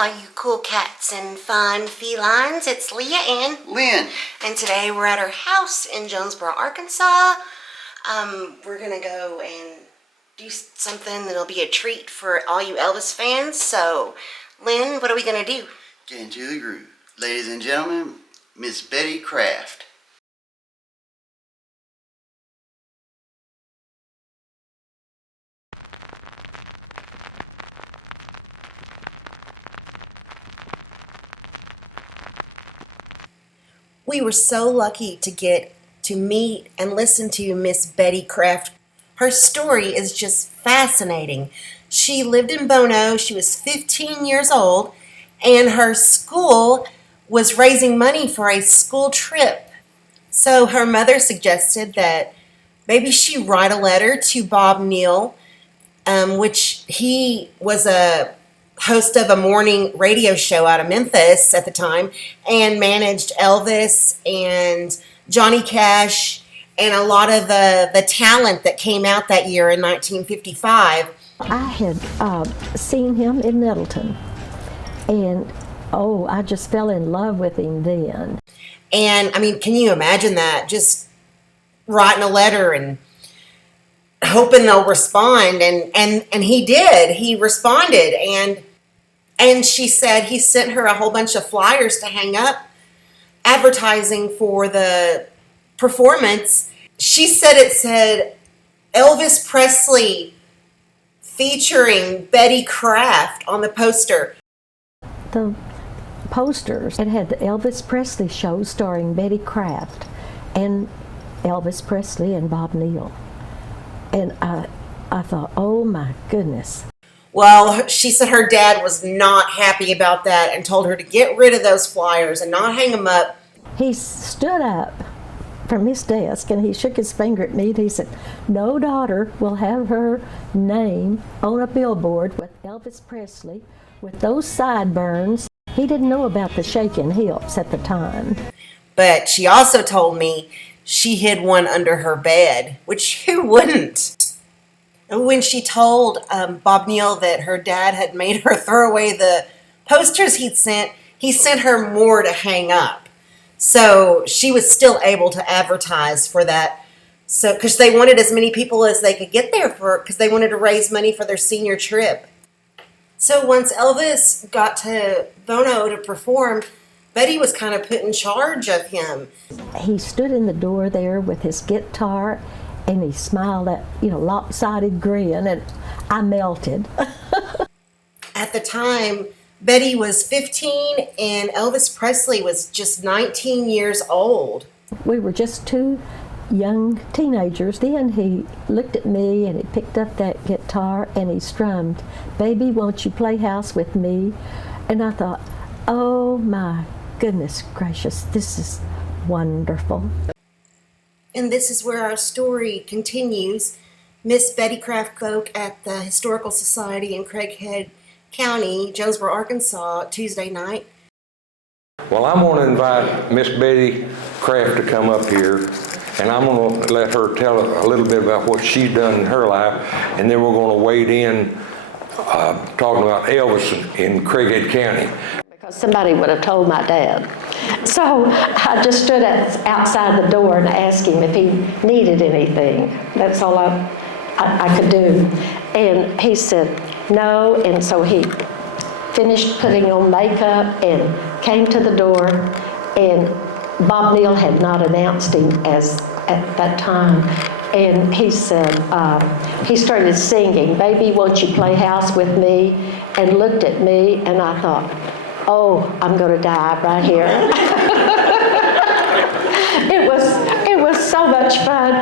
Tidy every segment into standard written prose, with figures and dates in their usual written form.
all you cool cats and fun felines. It's Leah and Lynn. And today we're at our house in Jonesboro, Arkansas. We're gonna go and do something that'll be a treat for all you Elvis fans. So, Lynn, what are we gonna do? Get into the groove. Ladies and gentlemen, Miss Betty Kraft. We were so lucky to get to meet and listen to Miss Betty Kraft. Her story is just fascinating. She lived in Bono. She was 15 years old, and her school was raising money for a school trip. So her mother suggested that maybe she write a letter to Bob Neal, which he was a host of a morning radio show out of Memphis at the time, and managed Elvis and Johnny Cash and a lot of the talent that came out that year in 1955. I had seen him in Middleton, and I just fell in love with him then. And I mean, can you imagine that? Just writing a letter and hoping they'll respond, and he did. He responded, and she said he sent her a whole bunch of flyers to hang up, advertising for the performance. She said it said Elvis Presley featuring Betty Kraft on the poster. The posters, it had the Elvis Presley show starring Betty Kraft and Elvis Presley and Bob Neal. And I thought, oh my goodness. Well, she said her dad was not happy about that and told her to get rid of those flyers and not hang them up. He stood up from his desk and he shook his finger at me and he said, no daughter will have her name on a billboard with Elvis Presley with those sideburns. He didn't know about the shaking hips at the time. But she also told me she hid one under her bed, which who wouldn't? When she told Bob Neal that her dad had made her throw away the posters he sent her more to hang up. So she was still able to advertise for that. So, because they wanted as many people as they could get there because they wanted to raise money for their senior trip. So once Elvis got to Bono to perform, Betty was kind of put in charge of him. He stood in the door there with his guitar and he smiled that, lopsided grin, and I melted. At the time, Betty was 15 and Elvis Presley was just 19 years old. We were just two young teenagers. Then he looked at me and he picked up that guitar and he strummed, "Baby, won't you play house with me?" And I thought, oh my goodness gracious, this is wonderful. And this is where our story continues. Miss Betty Kraft spoke at the Historical Society in Craighead County, Jonesboro, Arkansas, Tuesday night. Well, I'm going to invite Miss Betty Kraft to come up here, and I'm going to let her tell a little bit about what she's done in her life, and then we're going to wade in talking about Elvis in Craighead County. Because somebody would have told my dad. So I just stood outside the door and asked him if he needed anything. That's all I could do. And he said no, and so he finished putting on makeup and came to the door, and Bob Neal had not announced him as at that time. And he said, he started singing, "Baby, won't you play house with me?" and looked at me, and I thought, oh, I'm going to die right here. It was so much fun.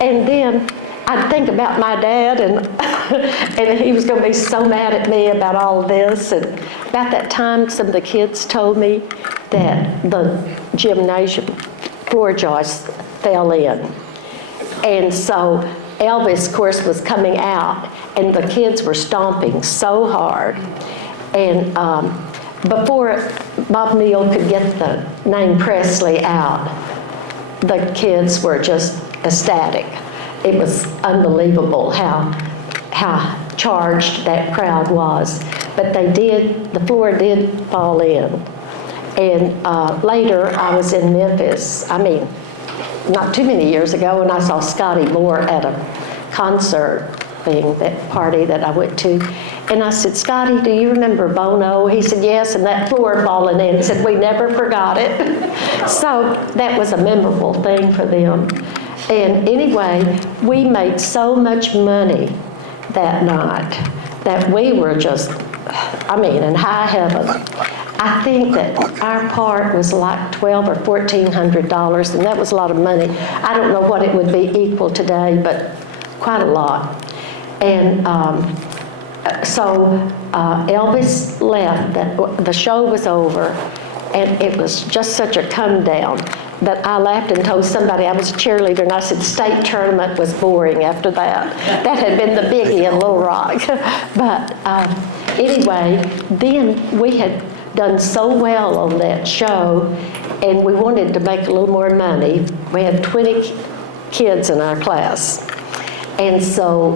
And then I'd think about my dad, and he was going to be so mad at me about all of this. And about that time, some of the kids told me that the gymnasium floor joists fell in. And so Elvis, of course, was coming out, and the kids were stomping so hard. And before Bob Neal could get the name Presley out, the kids were just ecstatic. It was unbelievable how charged that crowd was. but the floor did fall in. And later, I was in Memphis, not too many years ago, and I saw Scotty Moore at a concert thing, that party that I went to. And I said, Scotty, do you remember Bono? He said, yes, and that floor falling in. He said, we never forgot it. So that was a memorable thing for them. And anyway, we made so much money that night that we were just, in high heaven. I think that our part was like $1,200 or $1,400, and that was a lot of money. I don't know what it would be equal today, but quite a lot. And so Elvis left. The show was over, and it was just such a come down that I laughed and told somebody I was a cheerleader, and I said state tournament was boring after that. That had been the biggie in Little Rock. But anyway, then we had done so well on that show, and we wanted to make a little more money. We had 20 kids in our class. And so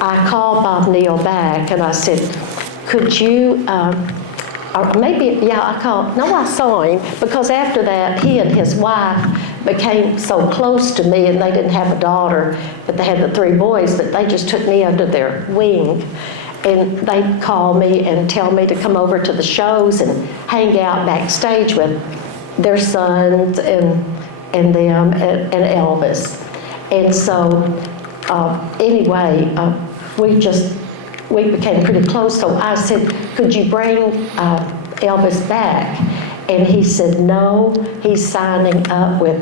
I called Bob Neal back, and I said, could you, I saw him, because after that, he and his wife became so close to me, and they didn't have a daughter, but they had the 3 boys, that they just took me under their wing. And they'd call me and tell me to come over to the shows and hang out backstage with their sons and them and Elvis. And so anyway, we became pretty close. So I said, could you bring Elvis back? And he said, no, he's signing up with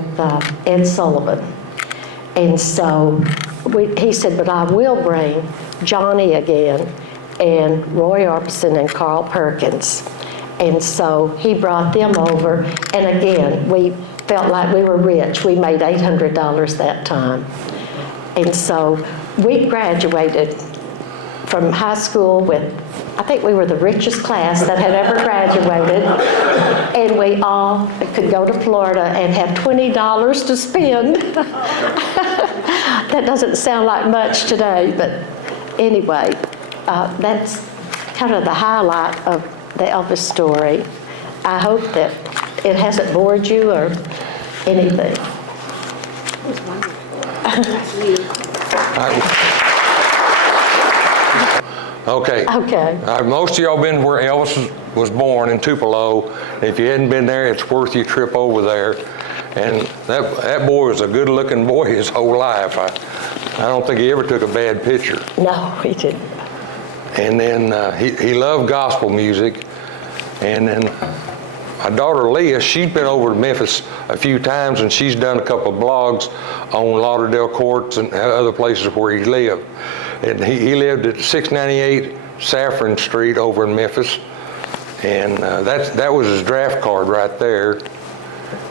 Ed Sullivan. And so he said, but I will bring Johnny again, and Roy Orbison and Carl Perkins. And so he brought them over, and again, we felt like we were rich. We made $800 that time. And so we graduated from high school with, I think we were the richest class that had ever graduated, and we all could go to Florida and have $20 to spend. That doesn't sound like much today, but anyway, that's kind of the highlight of the Elvis story. I hope that it hasn't bored you or anything. Okay. Okay. Most of y'all been where Elvis was born in Tupelo. If you hadn't been there, it's worth your trip over there. And that boy was a good-looking boy his whole life. I don't think he ever took a bad picture. No, he didn't. And then he loved gospel music. And then my daughter Leah, she's been over to Memphis a few times, and she's done a couple of blogs on Lauderdale Courts and other places where he lived. And he lived at 698 Saffron Street over in Memphis. And that was his draft card right there.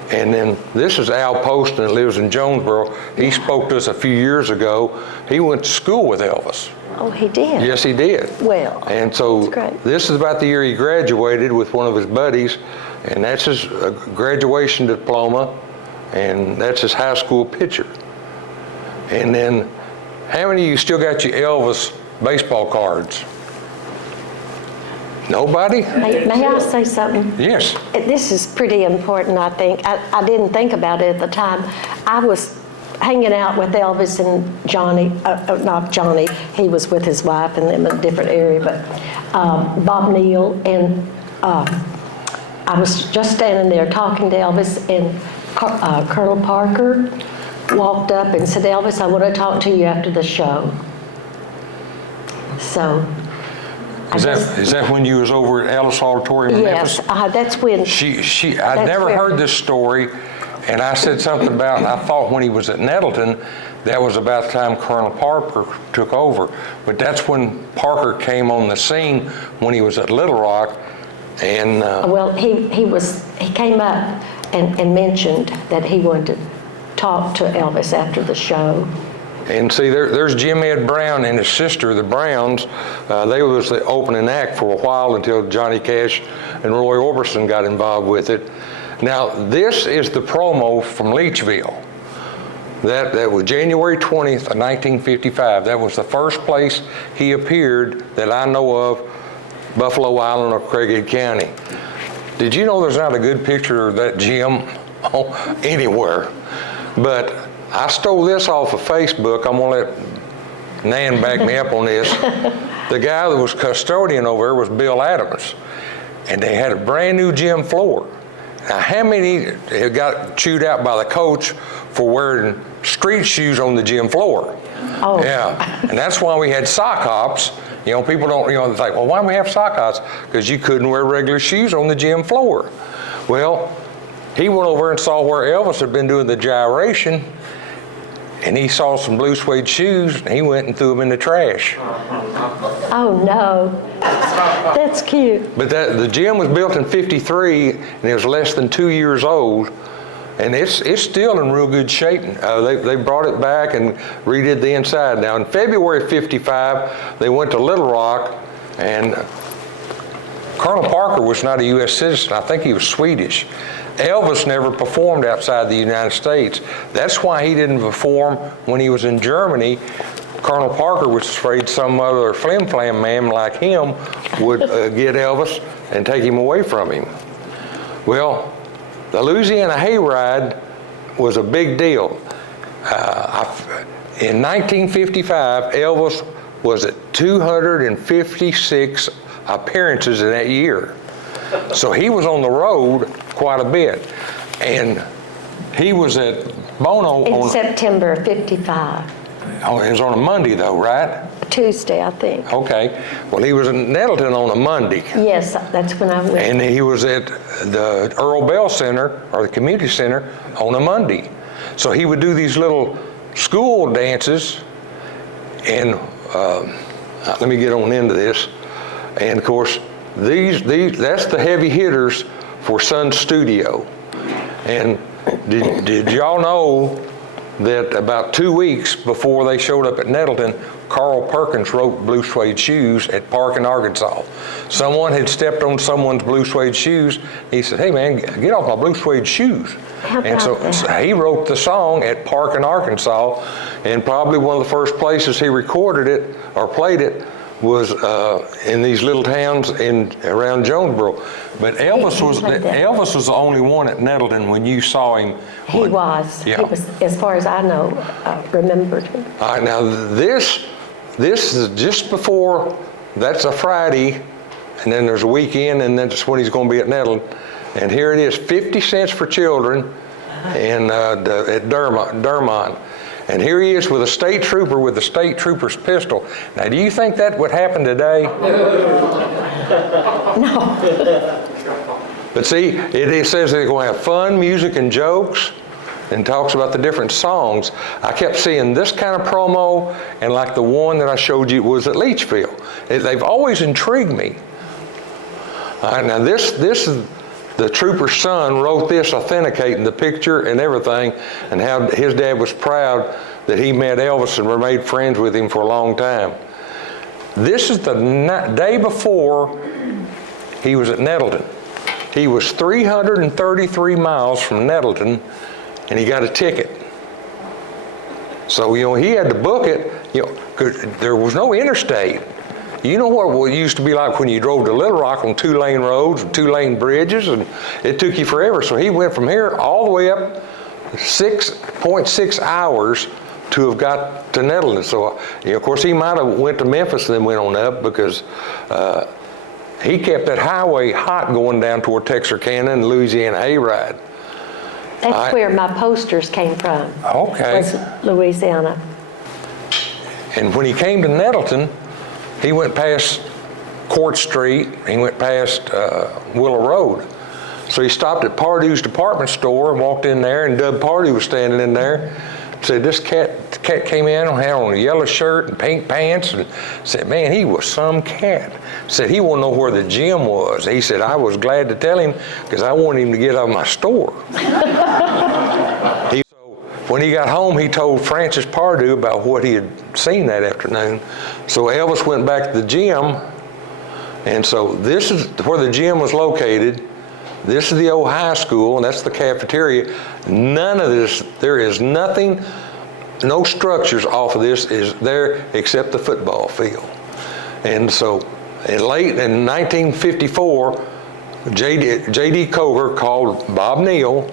And then this is Al Poston that lives in Jonesboro. He spoke to us a few years ago. He went to school with Elvis. Oh, he did? Yes, he did. Well, and so that's great. This is about the year he graduated with one of his buddies, and that's his graduation diploma, and that's his high school picture. And then, how many of you still got your Elvis baseball cards? Nobody? May I say something? Yes. This is pretty important, I think. I didn't think about it at the time. I was hanging out with Elvis and Johnny, not Johnny, he was with his wife and them in a different area, but Bob Neal, and I was just standing there talking to Elvis, and Colonel Parker walked up and said, Elvis, I want to talk to you after the show. So, Is that when you was over at Ellis Auditorium in Memphis? Yes, that's when. I'd never heard this story, and I said something about, I thought when he was at Nettleton, that was about the time Colonel Parker took over. But that's when Parker came on the scene when he was at Little Rock, and well, he came up and mentioned that he wanted to talk to Elvis after the show. And see, there's Jim Ed Brown and his sister, the Browns. They was the opening act for a while until Johnny Cash and Roy Orbison got involved with it. Now, this is the promo from Leachville. That was January 20th of 1955. That was the first place he appeared that I know of Buffalo Island or Craighead County. Did you know there's not a good picture of that gym anywhere? But I stole this off of Facebook. I'm gonna let Nan back me up on this. The guy that was custodian over there was Bill Adams, and they had a brand new gym floor. Now, how many had got chewed out by the coach for wearing street shoes on the gym floor? Oh. Yeah, and that's why we had sock hops. You know, people don't, you know, they think, well, why do we have sock hops? Because you couldn't wear regular shoes on the gym floor. Well, he went over and saw where Elvis had been doing the gyration, and he saw some blue suede shoes, and he went and threw them in the trash. Oh, no. That's cute. But the gym was built in '53, and it was less than 2 years old, and it's still in real good shape. They brought it back and redid the inside. Now, in February '55, they went to Little Rock, and Colonel Parker was not a U.S. citizen. I think he was Swedish. Elvis never performed outside the United States. That's why he didn't perform when he was in Germany. Colonel Parker was afraid some other flim-flam man like him would get Elvis and take him away from him. Well, the Louisiana Hayride was a big deal. In 1955, Elvis was at 256 appearances in that year. So he was on the road quite a bit. And he was at Bono In on September of '55. Oh, it was on a Monday though, right? Tuesday, I think. Okay. Well, he was in Nettleton on a Monday. Yes, that's when I went. And he was at the Earl Bell Center, or the community center, on a Monday. So he would do these little school dances, and let me get on into this. And of course, that's the heavy hitters for Sun Studio. And did y'all know that about 2 weeks before they showed up at Nettleton, Carl Perkins wrote Blue Suede Shoes at Park in Arkansas. Someone had stepped on someone's blue suede shoes. He said, hey man, get off my blue suede shoes. And so he wrote the song at Park in Arkansas, and probably one of the first places he recorded it or played it was in these little towns around Jonesboro. But Elvis was the only one at Nettleton when you saw him. He was. Yeah. He was, as far as I know, remembered him. All right, now this is just before, that's a Friday, and then there's a weekend, and that's when he's going to be at Nettleton. And here it is, 50 cents for children at Dermont. And here he is with a state trooper with the state trooper's pistol. Now, do you think that would happen today? No. But see, it says they're going to have fun, music, and jokes, and talks about the different songs. I kept seeing this kind of promo, and like the one that I showed you was at Leachville. They've always intrigued me. All right, now this is the trooper's son wrote this, authenticating the picture and everything, and how his dad was proud that he met Elvis and remained friends with him for a long time. This is the day before he was at Nettleton. He was 333 miles from Nettleton, and he got a ticket. So, he had to book it, 'cause there was no interstate. You know what it used to be like when you drove to Little Rock on 2-lane roads and 2-lane bridges, and it took you forever. So he went from here all the way up 6.6 hours to have got to Nettleton. So, of course, he might have went to Memphis and then went on up, because he kept that highway hot going down toward Texarkana and Louisiana Hayride. That's where my posters came from. Okay. Was Louisiana. And when he came to Nettleton, he went past Court Street, he went past Willow Road. So he stopped at Pardue's department store and walked in there, and Dub Pardue was standing in there. Said this cat came in, had on a yellow shirt and pink pants, and said, man, he was some cat. Said he wanted to know where the gym was. He said, I was glad to tell him because I wanted him to get out of my store. When he got home, he told Francis Pardue about what he had seen that afternoon. So Elvis went back to the gym, and so this is where the gym was located. This is the old high school, and that's the cafeteria. None of this, there is nothing, no structures off of this is there except the football field. And so late in 1954, J.D. Coker called Bob Neal,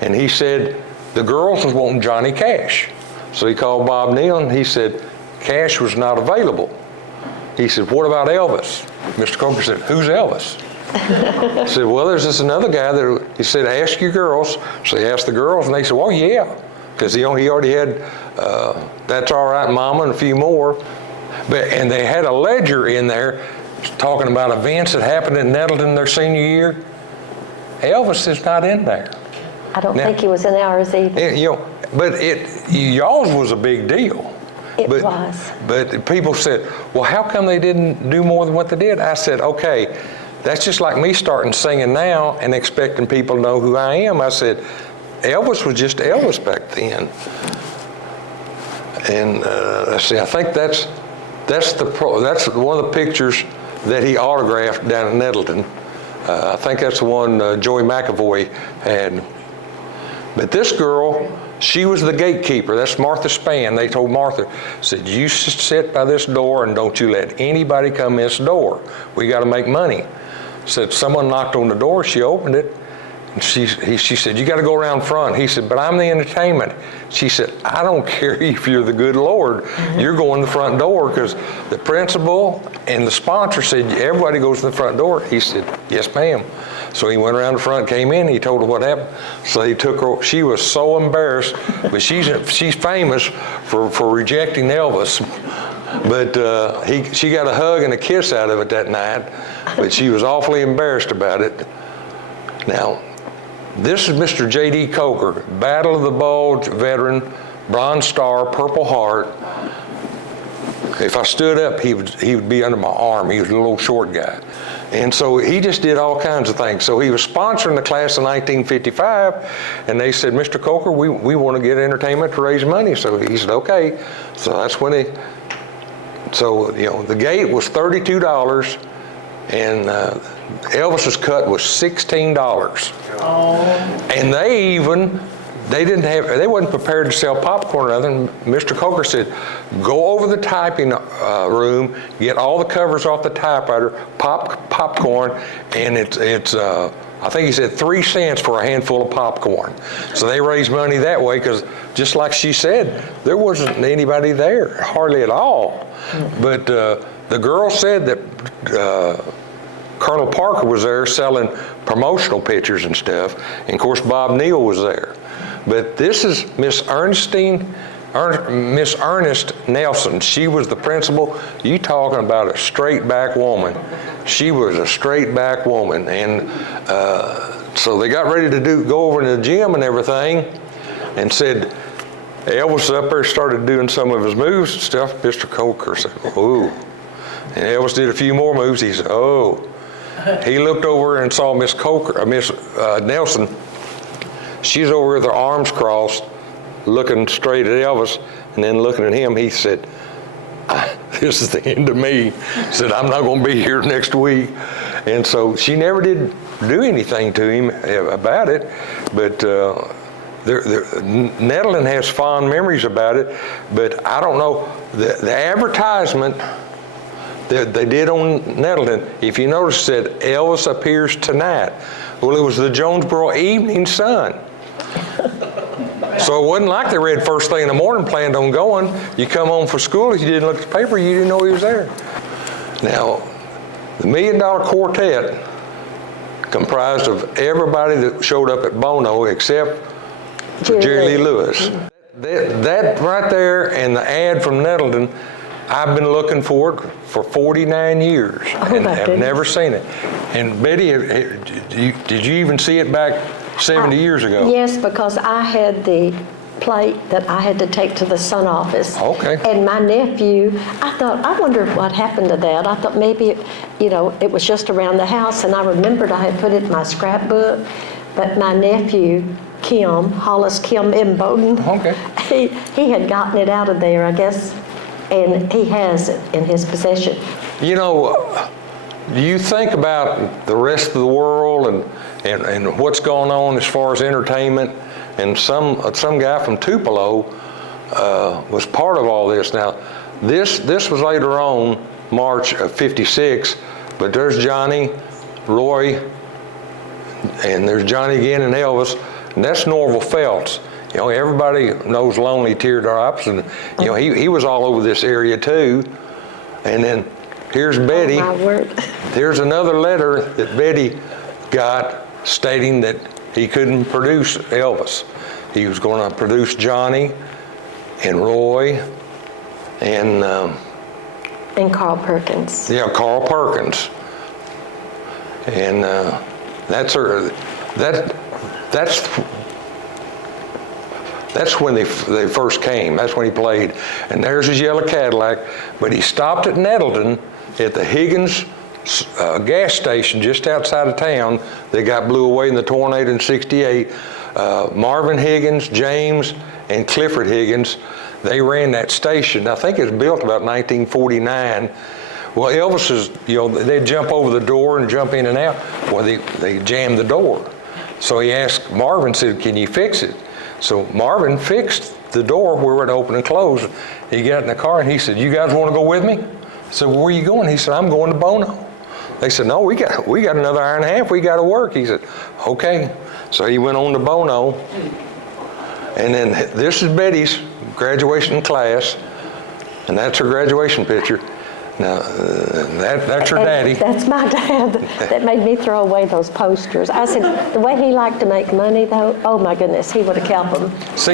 and he said the girls was wanting Johnny Cash. So he called Bob Neal, and he said Cash was not available. He said, what about Elvis? Mr. Coker said, who's Elvis? I said, well, there's this another guy that, he said, ask your girls. So he asked the girls, and they said, well, yeah, because he already had That's All Right Mama and a few more. And they had a ledger in there talking about events that happened in Nettleton their senior year. Elvis is not in there. I don't think he was in ours either. But y'all's was a big deal. It was. But people said, well, how come they didn't do more than what they did? I said, okay, that's just like me starting singing now and expecting people to know who I am. I said, Elvis was just Elvis back then. And let's see, I think that's one of the pictures that he autographed down in Nettleton. I think that's the one Joey McAvoy had. But this girl, she was the gatekeeper. That's Martha Spann. They told Martha, said, you sit by this door and don't you let anybody come in this door. We got to make money. Said someone knocked on the door. She opened it. And she said, you got to go around front. He said, but I'm the entertainment. She said, I don't care if you're the good Lord. You're going the front door, because the principal and the sponsor said, everybody goes to the front door. He said, yes, ma'am. So he went around the front, came in, he told her what happened. So he took her, she was so embarrassed, but she's famous for rejecting Elvis. But she got a hug and a kiss out of it that night, but she was awfully embarrassed about it. Now, this is Mr. J.D. Coker, Battle of the Bulge veteran, Bronze Star, Purple Heart. If I stood up, he would be under my arm. He was a little short guy. And so he just did all kinds of things. So he was sponsoring the class in 1955, and they said, Mr. Coker, we want to get entertainment to raise money. So he said, okay. So that's when the gate was $32, and Elvis's cut was $16. Oh. And they wasn't prepared to sell popcorn or nothing. Mr. Coker said, go over the typing room, get all the covers off the typewriter, popcorn, and it's I think he said 3 cents for a handful of popcorn. So they raised money that way, because just like she said, there wasn't anybody there, hardly at all. Mm-hmm. But the girl said that Colonel Parker was there selling promotional pictures and stuff, and of course Bob Neal was there. But this is Miss Ernest Nelson. She was the principal. You talking about a straight back woman. She was a straight back woman. And so they got ready to go over to the gym and everything, and said, Elvis up there started doing some of his moves and stuff. Mr. Coker said, ooh. And Elvis did a few more moves. He said, oh. He looked over and saw Miss Nelson. She's over with her arms crossed, looking straight at Elvis, and then looking at him. He said, this is the end of me. He said, I'm not going to be here next week. And so she never did do anything to him about it, but Nettleton has fond memories about it. But I don't know, the advertisement that they did on Nettleton, if you notice, said Elvis appears tonight. Well, it was the Jonesboro Evening Sun. So it wasn't like they read first thing in the morning, planned on going. You come home from school, if you didn't look at the paper, you didn't know he was there. Now, the $1 Million Quartet comprised of everybody that showed up at Bono except for Jerry Lee Lewis. That right there and the ad from Nettleton, I've been looking for it for 49 years and have never seen it. And Betty, did you even see it back 70 years ago? Yes, because I had the plate that I had to take to the Sun office. Okay. And my nephew, I wondered what happened to that. I thought maybe, it was just around the house, and I remembered I had put it in my scrapbook, but my nephew, Hollis Kim Bowden, okay, he had gotten it out of there, I guess, and he has it in his possession. You think about the rest of the world and what's going on as far as entertainment, and some guy from Tupelo was part of all this. Now, this was later on, March of '56, but there's Johnny, Roy, and there's Johnny again and Elvis, and that's Norval Felts. You know, everybody knows Lonely Teardrops, and you know, he was all over this area too. And then here's Betty. Oh, my word. There's another letter that Betty got stating that he couldn't produce Elvis. He was going to produce Johnny and Roy and Carl Perkins. Yeah, Carl Perkins. And that's when they first came. That's when he played. And there's his yellow Cadillac. But he stopped at Nettleton at the Higgins gas station just outside of town that got blew away in the tornado in '68. Marvin Higgins, James, and Clifford Higgins, they ran that station. I think it was built about 1949. Well, Elvis is, you know, they'd jump over the door and jump in and out. Well, they jammed the door. So he asked Marvin, said, can you fix it? So Marvin fixed the door where it opened and closed. He got in the car and he said, you guys want to go with me? I said, well, where are you going? He said, I'm going to Bono. They said, no, we got another hour and a half. We got to work. He said, okay. So he went on to Bono. And then this is Betty's graduation class. And that's her graduation picture. Now, that's her daddy. That's my dad that made me throw away those posters. I said, the way he liked to make money, though, oh my goodness, he would have kept them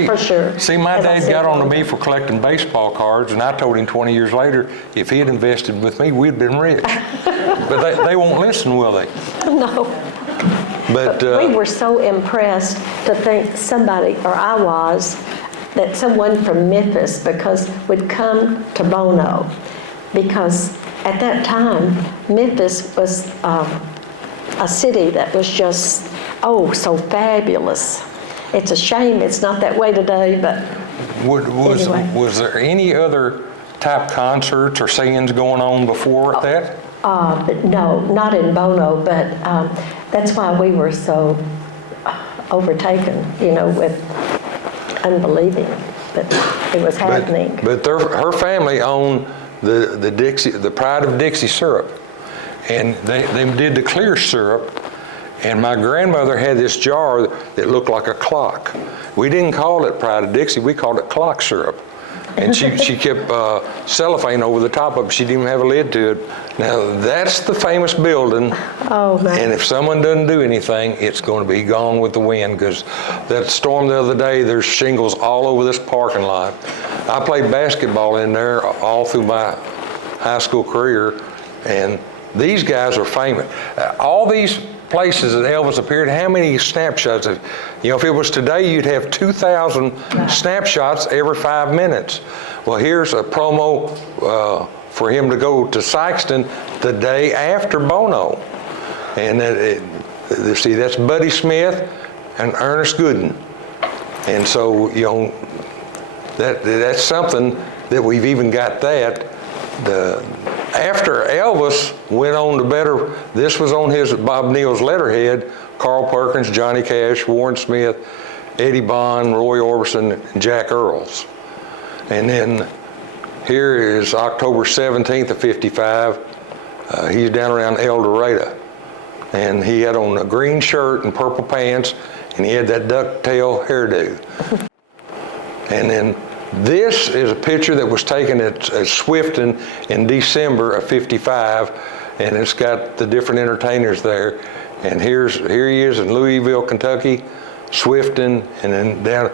for sure. See, my dad got on to me for collecting baseball cards, and I told him 20 years later, if he had invested with me, we'd been rich. But they won't listen, will they? No. But we were so impressed to think somebody, or I was, that someone from Memphis, because would come to Bono. Because at that time, Memphis was a city that was just, oh, so fabulous. It's a shame it's not that way today, but anyway. Was there any other type concerts or singings going on before that? But no, not in Bono, but that's why we were so overtaken, you know, with unbelieving that it was happening. But her family owned the Pride of Dixie syrup, and they did the clear syrup, and my grandmother had this jar that looked like a clock. We didn't call it Pride of Dixie, we called it clock syrup. And she kept cellophane over the top of it. She didn't even have a lid to it. Now, that's the famous building. Oh, man. And if someone doesn't do anything, it's going to be gone with the wind, because that storm the other day, there's shingles all over this parking lot. I played basketball in there all through my high school career, and these guys are famous. All these places that Elvis appeared, how many snapshots? You know, if it was today, you'd have 2,000 snapshots every 5 minutes. Well, here's a promo for him to go to Sykeston the day after Bono. And see, that's Buddy Smith and Ernest Gooden. And so, you know, that's something that we've even got that. After Elvis went on to better, this was on his Bob Neal's letterhead, Carl Perkins, Johnny Cash, Warren Smith, Eddie Bond, Roy Orbison, and Jack Earls. And then here is October 17th of '55. He's down around El Dorado. And he had on a green shirt and purple pants, and he had that ducktail hairdo. And then this is a picture that was taken at Swifton in December of '55, and it's got the different entertainers there. And here he is in Louisville, Kentucky, Swifton, and then down.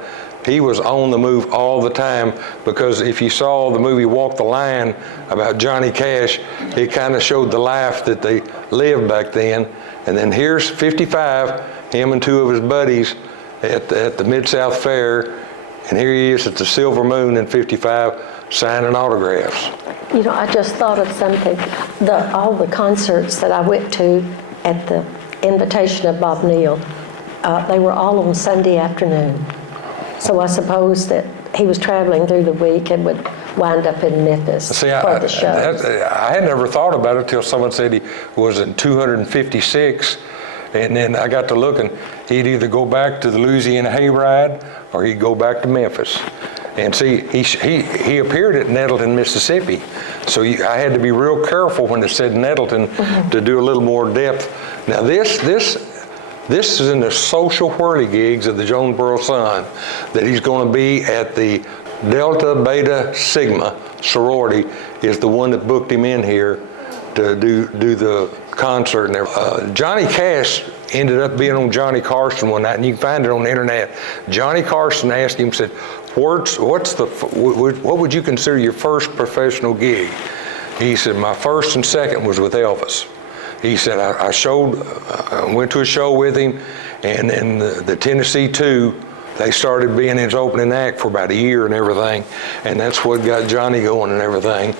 He was on the move all the time, because if you saw the movie Walk the Line about Johnny Cash, it kind of showed the life that they lived back then. And then here's '55, him and two of his buddies at the Mid-South Fair. And here he is at the Silver Moon in '55 signing autographs. You know, I just thought of something. All the concerts that I went to at the invitation of Bob Neal, they were all on Sunday afternoon. So I suppose that he was traveling through the week and would wind up in Memphis for the shows. I had never thought about it till someone said he was in 256. And then I got to looking, he'd either go back to the Louisiana Hayride or he'd go back to Memphis. And see, he appeared at Nettleton, Mississippi. So I had to be real careful when it said Nettleton to do a little more depth. Now this is in the social whirly gigs of the Jonesboro Sun, that he's going to be at the Delta Beta Sigma sorority is the one that booked him in here to do the concert and everything. Johnny Cash ended up being on Johnny Carson one night, and you can find it on the internet. Johnny Carson asked him, said, what would you consider your first professional gig? He said, my first and second was with Elvis. He said, I went to a show with him, and in the Tennessee 2, they started being his opening act for about a year and everything, and that's what got Johnny going and everything.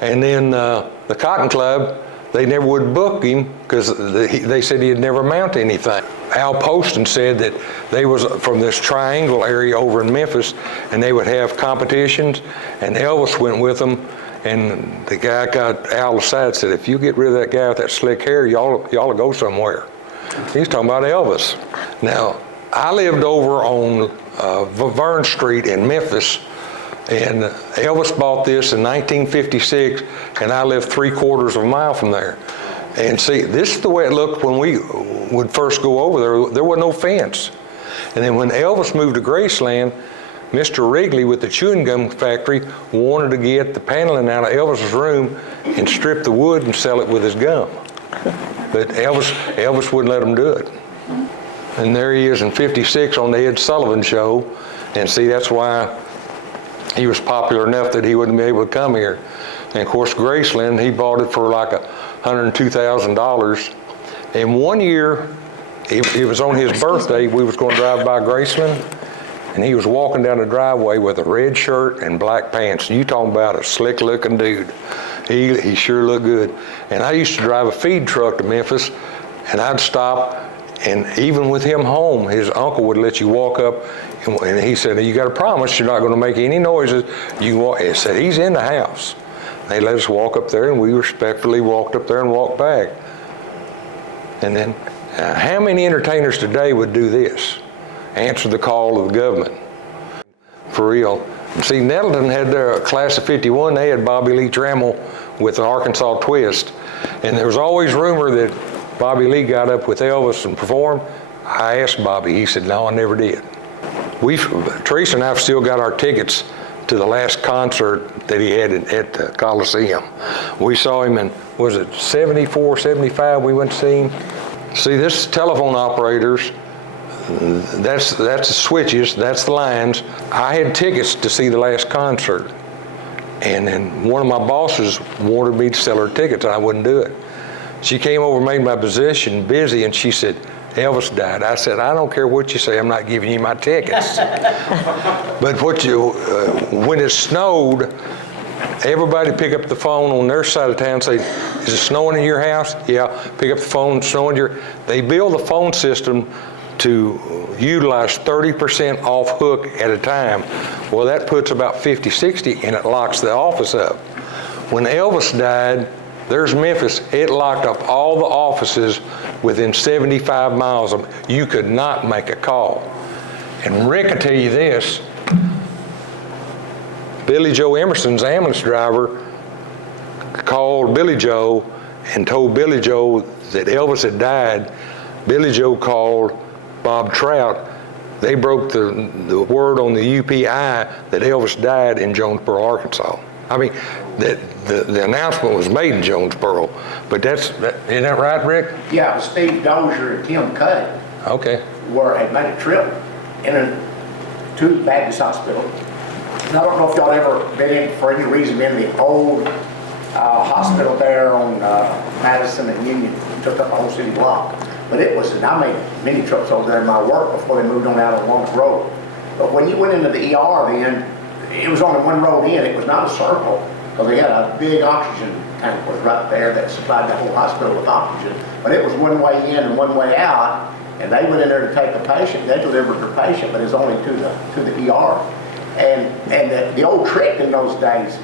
And then the Cotton Club, they never would book him because they said he'd never amount to anything. Al Poston said that they was from this triangle area over in Memphis, and they would have competitions, and Elvis went with them. And the guy got Al aside and said, if you get rid of that guy with that slick hair, y'all will go somewhere. He's talking about Elvis. Now, I lived over on Verne Street in Memphis, and Elvis bought this in 1956, and I lived 3/4 of a mile from there. And see, this is the way it looked when we would first go over there. There was no fence. And then when Elvis moved to Graceland, Mr. Wrigley with the chewing gum factory wanted to get the paneling out of Elvis's room and strip the wood and sell it with his gum. But Elvis wouldn't let him do it. And there he is in '56 on the Ed Sullivan Show. And see, that's why he was popular enough that he wouldn't be able to come here. And of course, Graceland, he bought it for like $102,000. And one year, it was on his birthday, we was going to drive by Graceland, and he was walking down the driveway with a red shirt and black pants. You talking about a slick looking dude. He sure looked good. And I used to drive a feed truck to Memphis, and I'd stop, and even with him home, his uncle would let you walk up, and he said, you got to promise you're not going to make any noises. You can walk. He said, he's in the house. They let us walk up there, and we respectfully walked up there and walked back. And then, how many entertainers today would do this? Answer the call of the government. For real. See, Nettleton had their class of '51, they had Bobby Lee Trammell with the Arkansas Twist. And there was always rumor that Bobby Lee got up with Elvis and performed. I asked Bobby, he said, no, I never did. Teresa and I have still got our tickets to the last concert that he had at the Coliseum. We saw him in, was it 74, 75 we went to see him? See, this telephone operators, that's the switches, that's the lines. I had tickets to see the last concert. And then one of my bosses wanted me to sell her tickets, and I wouldn't do it. She came over, made my position busy, and she said, Elvis died. I said, I don't care what you say, I'm not giving you my tickets. But when it snowed, everybody pick up the phone on their side of town and say, is it snowing in your house? Yeah, pick up the phone, snowing they build the phone system to utilize 30% off hook at a time. Well, that puts about 50, 60, and it locks the office up. When Elvis died, there's Memphis, it locked up all the offices within 75 miles of them. You could not make a call. And Rick, I tell you this, Billy Joe Emerson's ambulance driver called Billy Joe and told Billy Joe that Elvis had died. Billy Joe called Bob Trout. They broke the word on the UPI that Elvis died in Jonesboro, Arkansas. I mean, the announcement was made in Jonesboro, but isn't that right, Rick? Yeah, it was Steve Dozier and Tim Cuddy. Okay. Had made a trip to the Baptist Hospital. And I don't know if y'all ever been in, for any reason, in the old hospital there on Madison and Union. Took up the whole city block. But it was, and I made many trips over there in my work before they moved on out on Long Road. But when you went into the ER then, it was only one road in. It was not a circle, because they had a big oxygen tank was right there that supplied the whole hospital with oxygen. But it was one way in and one way out, and they went in there to take a patient. They delivered their patient, but it was only to the ER. And the old trick in those days,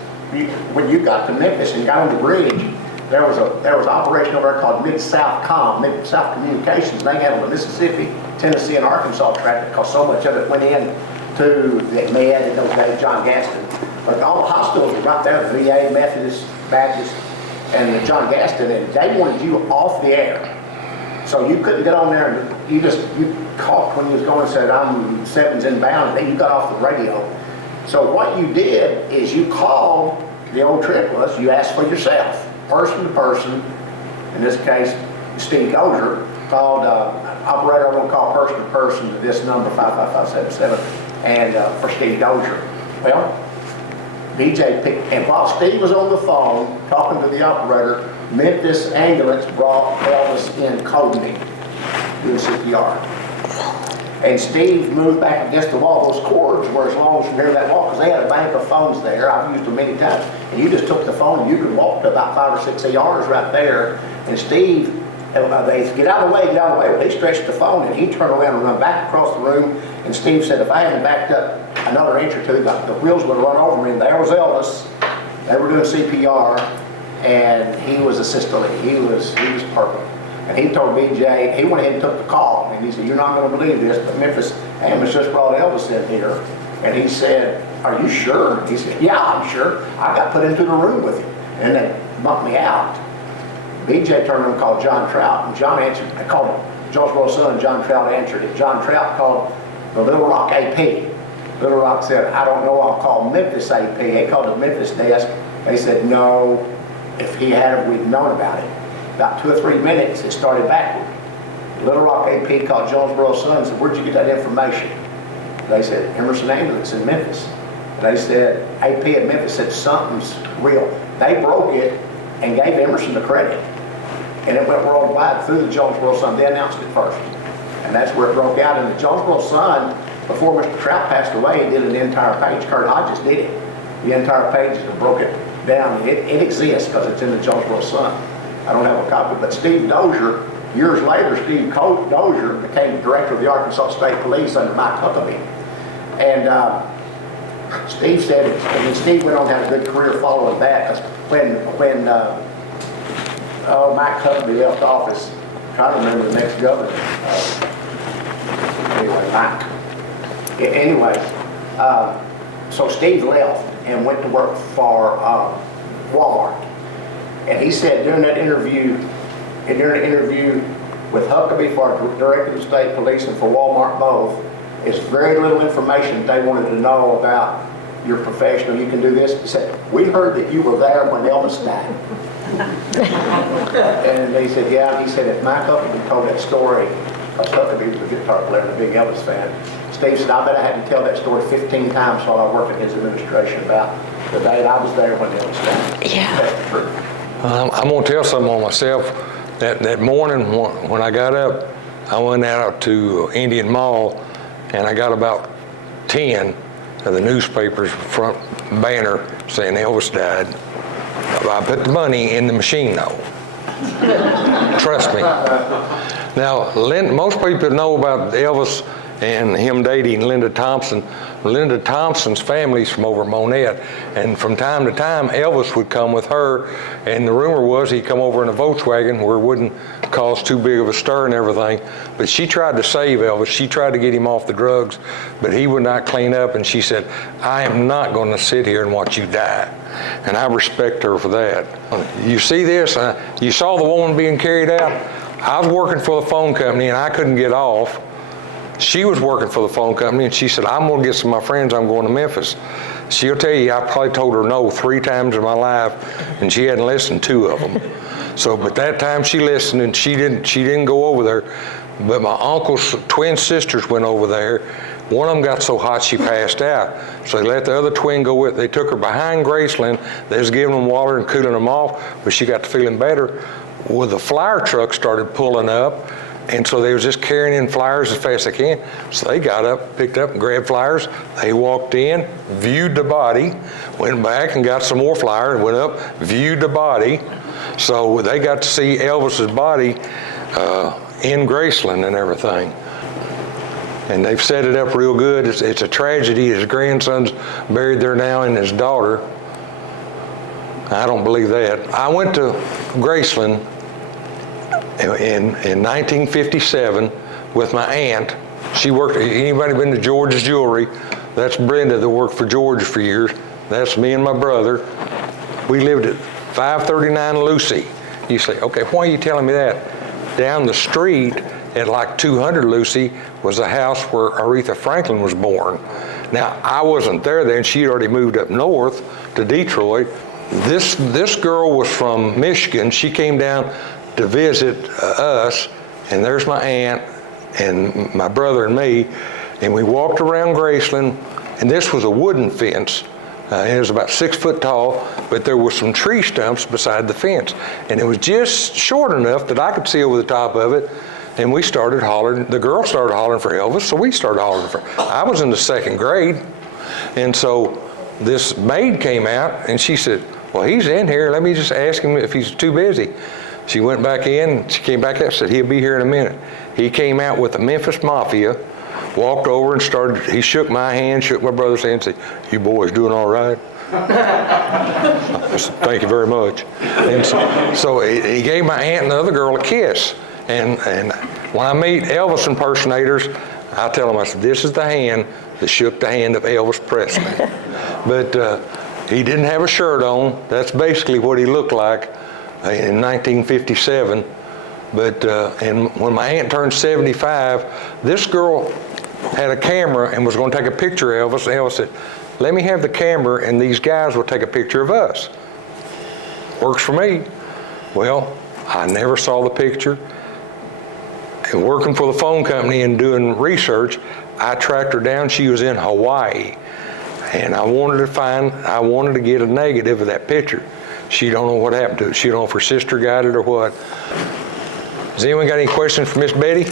when you got to Memphis and got on the bridge, there was an operation over there called Mid-South Communications. They handled the Mississippi, Tennessee, and Arkansas traffic because so much of it went in to the Med in those days, John Gaston. But all the hospitals were right there, the VA, Methodist, Baptist, and the John Gaston, and they wanted you off the air. So you couldn't get on there and you called when you was going and said, I'm 7's inbound, and then you got off the radio. So what you did is you called the old trick was, you asked for yourself, person to person. In this case, Steve Dozier called, operator, I'm going to call person to person to this number, 55577, and for Steve Dozier. Well, BJ picked, and while Steve was on the phone talking to the operator, Memphis ambulance brought Elvis in coldly, doing CPR. And Steve moved back against the wall. Those cords were as long as from here that wall, because they had a bank of phones there. I've used them many times. And you just took the phone and you could walk to about 5 or 6 yards right there. And Steve, they said, get out of the way, get out of the way. Well, he stretched the phone and he turned around and run back across the room. And Steve said, if I hadn't backed up another inch or two, the wheels would have run over me. And there was Elvis. They were doing CPR, and he was assistant. He was perfect. And he told BJ, he went ahead and took the call. And he said, you're not going to believe this, but Memphis ambulance just brought Elvis in here. And he said, are you sure? He said, yeah, I'm sure. I got put into the room with him. And they bumped me out. BJ turned and called John Trout. And John answered, I called him. Jonesboro's son, John Trout answered it. John Trout called the Little Rock AP. Little Rock said, I don't know, I'll call Memphis AP. He called the Memphis desk. They said, no, if he had, we'd known about it. About 2 or 3 minutes, it started backward. Little Rock AP called Jonesboro's son and said, where'd you get that information? They said, Emerson Ambulance in Memphis. They said, AP at Memphis said, something's real. They broke it and gave Emerson the credit. And it went worldwide through the Jonesboro Sun. They announced it first. And that's where it broke out. And the Jonesboro Sun, before Mr. Trout passed away, did an entire page. Kurt Hodges did it. The entire page that broke it down. It exists because it's in the Jonesboro Sun. I don't have a copy, but Steve Dozier, years later, Steve Dozier became the director of the Arkansas State Police under Mike Huckabee. And Steve said, and then Steve went on to have a good career following that, because when Mike Huckabee left office, I'm trying to remember the next governor. Mike. So Steve left and went to work for Walmart. And he said during that interview with Huckabee for Director of the State Police and for Walmart both, it's very little information they wanted to know about your professional. You can do this. He said, we heard that you were there when Elvis died. And they said, yeah. He said, if Mike Huckabee told that story, because Huckabee was a guitar player and a big Elvis fan, Steve said, I bet I had to tell that story 15 times while I worked in his administration about the day I was there when Elvis died. Yeah. That's the truth. I'm going to tell something on myself. That morning when I got up, I went out to Indian Mall, and I got about 10 of the newspapers front banner saying Elvis died. I put the money in the machine, though. Trust me. Now, most people know about Elvis and him dating Linda Thompson. Linda Thompson's family's from over Monette, and from time to time Elvis would come with her, and the rumor was he'd come over in a Volkswagen where it wouldn't cause too big of a stir and everything. But she tried to save Elvis. She tried to get him off the drugs, but he would not clean up, and she said, I am not going to sit here and watch you die. And I respect her for that. You see this? You saw the woman being carried out? I was working for the phone company and I couldn't get off. She was working for the phone company, and she said, I'm going to get some of my friends, I'm going to Memphis. She'll tell you, I probably told her no 3 times in my life, and she hadn't listened 2 of them. So, but that time she listened, and she didn't go over there. But my uncle's twin sisters went over there. One of them got so hot she passed out. So they let the other twin go with. They took her behind Graceland. They was giving them water and cooling them off, but she got to feeling better. Well, the flyer truck started pulling up, and so they was just carrying in flyers as fast as they can. So they got up, picked up and grabbed flyers. They walked in, viewed the body, went back and got some more flyers, went up, viewed the body. So they got to see Elvis's body in Graceland and everything. And they've set it up real good. It's a tragedy. His grandson's buried there now, and his daughter. I don't believe that. I went to Graceland in 1957 with my aunt. She worked, anybody been to George's Jewelry? That's Brenda that worked for George for years. That's me and my brother. We lived at 539 Lucy. You say, okay, why are you telling me that? Down the street at like 200 Lucy was a house where Aretha Franklin was born. Now, I wasn't there then. She'd already moved up north to Detroit. This girl was from Michigan. She came down to visit us, and there's my aunt and my brother and me, and we walked around Graceland, and this was a wooden fence. It was about 6 foot tall, but there were some tree stumps beside the fence, and it was just short enough that I could see over the top of it. And we started hollering. The girls started hollering for Elvis, so we started hollering for. I was in the 2nd grade, and so this maid came out, and she said, "Well, he's in here. Let me just ask him if he's too busy." She went back in. She came back out and said, "He'll be here in a minute." He came out with the Memphis Mafia, walked over and started. He shook my hand, shook my brother's hand, and said, "You boys doing all right?" I said, "Thank you very much." And so he gave my aunt and the other girl a kiss. And when I meet Elvis impersonators, I tell them, I said, "This is the hand that shook the hand of Elvis Presley." But he didn't have a shirt on. That's basically what he looked like in 1957. But and when my aunt turned 75, this girl had a camera and was going to take a picture of Elvis. And Elvis said, "Let me have the camera and these guys will take a picture of us." Works for me. Well, I never saw the picture. And working for the phone company and doing research, I tracked her down. She was in Hawaii. And I wanted to get a negative of that picture. She don't know what happened to it. She don't know if her sister got it or what. Has anyone got any questions for Miss Betty?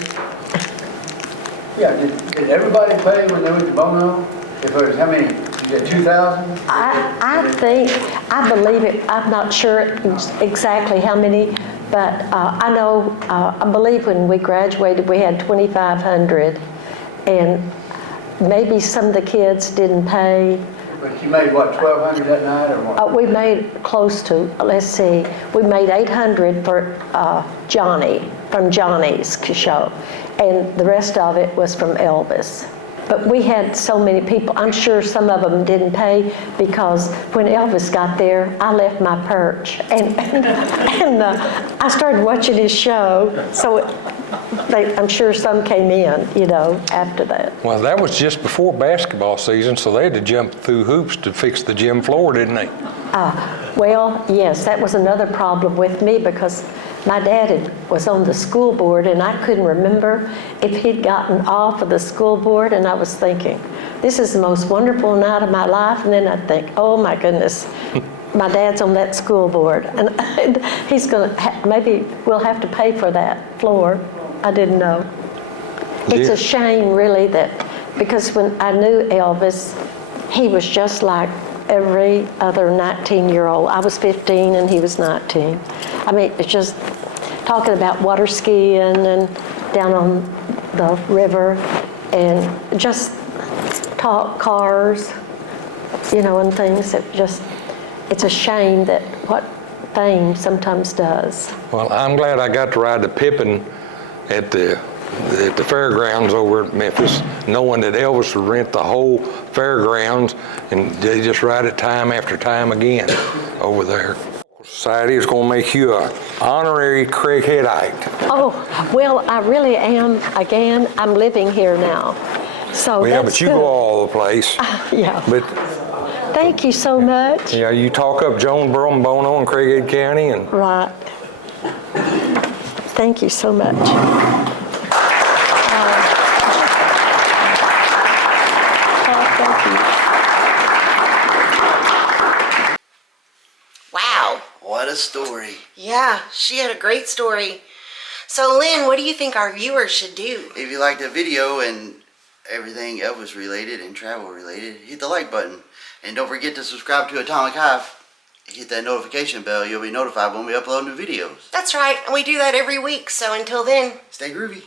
Yeah, did everybody pay when they went to Bono? If it was, how many, you got 2,000? I believe it. I'm not sure exactly how many, but I know, I believe when we graduated, we had 2,500, and maybe some of the kids didn't pay. But you made what, 1,200 that night or what? We made close to, let's see, we made 800 for Johnny, from Johnny's show, and the rest of it was from Elvis. But we had so many people, I'm sure some of them didn't pay because when Elvis got there, I left my perch and I started watching his show. So I'm sure some came in, after that. Well, that was just before basketball season, so they had to jump through hoops to fix the gym floor, didn't they? Well, yes, that was another problem with me because my dad was on the school board and I couldn't remember if he'd gotten off of the school board, and I was thinking, this is the most wonderful night of my life, and then I'd think, oh my goodness, my dad's on that school board and he's going to, maybe we'll have to pay for that floor. I didn't know. It's a shame really that, because when I knew Elvis, he was just like every other 19-year-old. I was 15 and he was 19. I mean, it's just talking about water skiing and down on the river and just talk cars, and things that just, it's a shame that what fame sometimes does. Well, I'm glad I got to ride the Pippin at the fairgrounds over at Memphis, knowing that Elvis would rent the whole fairgrounds, and they just ride it time after time again over there. Society is going to make you an honorary Craigheadite. Oh, well, I really am. Again, I'm living here now. So Yeah, that's but you good. go all over the place. Yeah. But Thank you so much. yeah, you talk up Jonesboro and Bono and Craighead County, and Right. Thank you so much. Thank you. Wow. What a story. Yeah, she had a great story. So, Lynn, what do you think our viewers should do? If you liked the video and everything Elvis related and travel related, hit the like button. And don't forget to subscribe to Atomic Hive. Hit that notification bell. You'll be notified when we upload new videos. That's right, and we do that every week. So until then, Stay groovy.